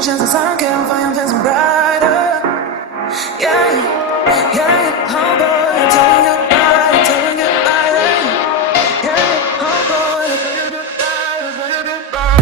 more chances, I don't care if I am feeling brighter. Yeah, yeah, oh boy, I'm telling you goodbye, I'm telling you goodbye. Yeah, oh boy, I'm telling you goodbye, I'm telling you goodbye.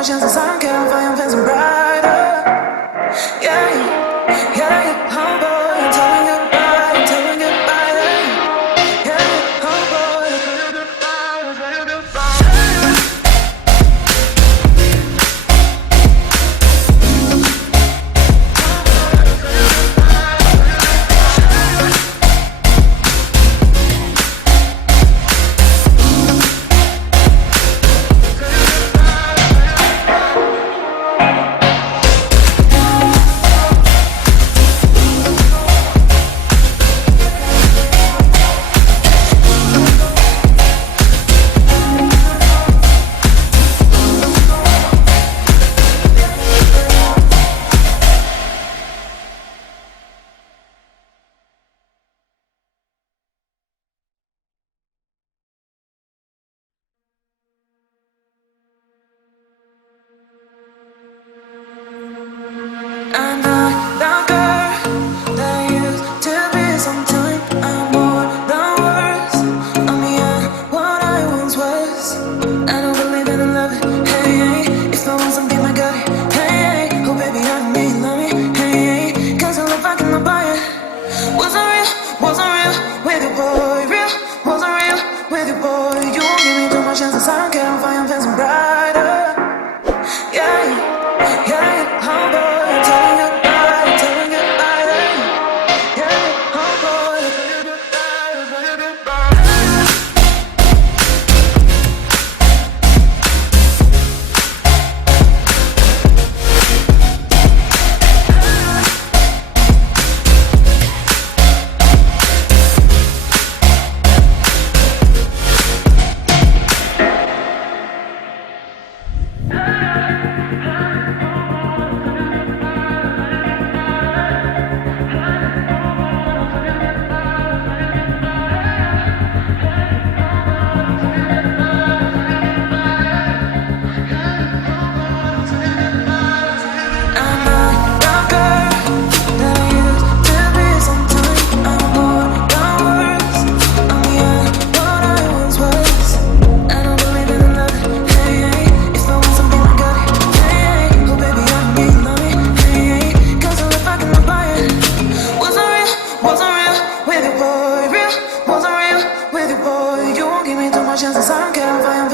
Chances, I don't care if I am feeling brighter. Yeah, yeah, oh boy, I'm telling you goodbye, I'm telling you goodbye. Yeah, oh boy, I'm telling you goodbye, I'm telling you goodbye. I'm not that girl that used to be sometime. I'm more than words. I'm beyond what I once was. I don't believe in love. Hey, hey, if I want something, I got it. Hey, hey, oh baby, I need love me. Hey, hey, cause I look back in the buy it. Wasn't real with you, boy. Real, wasn't real with you, boy. You won't give me too much chances. I don't care if I am feeling brighter. Yeah, yeah, oh boy. Chances, I don't care if I am